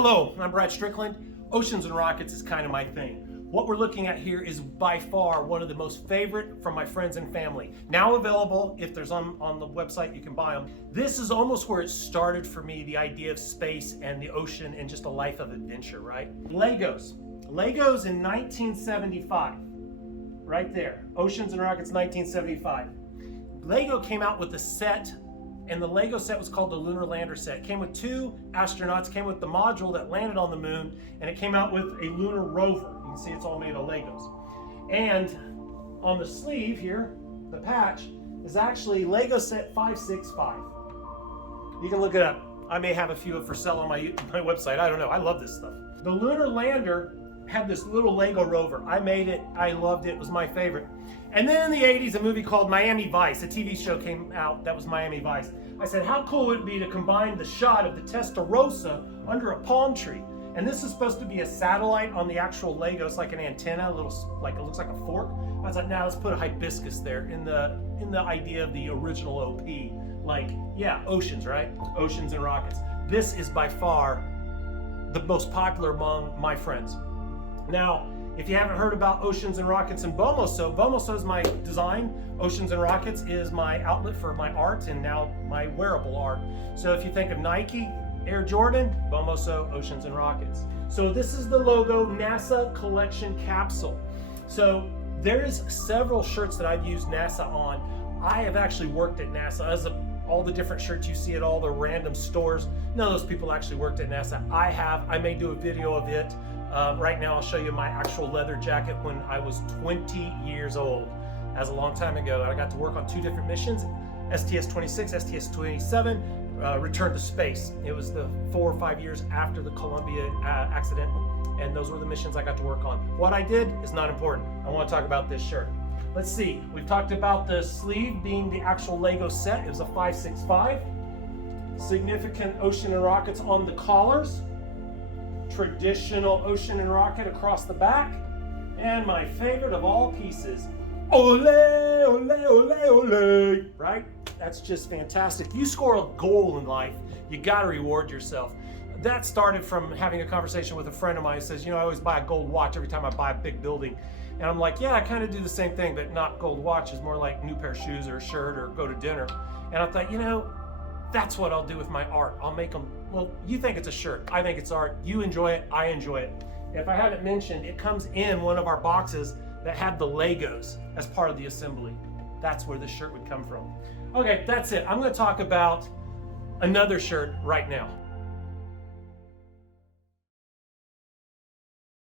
Hello, I'm Brad Strickland. Oceans and Rockets is kind of my thing. What we're looking at here is by far one of the most favorite from my friends and family. Now available, if there's on the website, you can buy them. This is almost where it started for me, the idea of space and the ocean and just a life of adventure, right? Legos in 1975, right there. Oceans and Rockets 1975. Lego came out with a set, and the Lego set was called the Lunar Lander set. It came with 2 astronauts, came with the module that landed on the moon, and it came out with a lunar rover. You can see it's all made of Legos. And on the sleeve here, the patch, is actually Lego set 565. You can look it up. I may have a few for sale on my website. I don't know. I love this stuff. The Lunar Lander had this little Lego rover. I made it. I loved it. It was my favorite. And then in the 80s, a movie called Miami Vice, a TV show came out that was Miami Vice. I said, how cool would it be to combine the shot of the Testarossa under a palm tree? And this is supposed to be a satellite on the actual Lego. It's like an antenna, a little, like it looks like a fork. I was like, now let's put a hibiscus there in the idea of the original OP. Like, yeah, oceans, right? Oceans and Rockets. This is by far the most popular among my friends. Now, if you haven't heard about Oceans and Rockets and BoMoSo, BoMoSo is my design. Oceans and Rockets is my outlet for my art and now my wearable art. So if you think of Nike, Air Jordan, BoMoSo, Oceans and Rockets. So this is the logo NASA collection capsule. So there's several shirts that I've used NASA on. I have actually worked at NASA. All the different shirts you see at all the random stores, none of those people actually worked at NASA. I have. I may do a video of it. Right now I'll show you my actual leather jacket when I was 20 years old. As a long time ago. I got to work on 2 different missions, STS-26, STS-27, return to space. It was the 4 or 5 years after the Columbia accident, and those were the missions I got to work on. What I did is not important. I want to talk about this shirt. Let's see, we've talked about the sleeve being the actual Lego set. It was a 565. Significant Ocean and Rockets on the collars. Traditional Ocean and Rocket across the back. And my favorite of all pieces, ole, ole, ole, ole, right? That's just fantastic. You score a goal in life, you gotta reward yourself. That started from having a conversation with a friend of mine who says, you know, I always buy a gold watch every time I buy a big building. And I'm like, yeah, I kind of do the same thing, but not gold watches, more like new pair of shoes or a shirt or go to dinner. And I thought, you know, that's what I'll do with my art. I'll make them, well, you think it's a shirt, I think it's art, you enjoy it, I enjoy it. If I haven't mentioned, it comes in one of our boxes that had the Legos as part of the assembly. That's where the shirt would come from. Okay, that's it. I'm gonna talk about another shirt right now.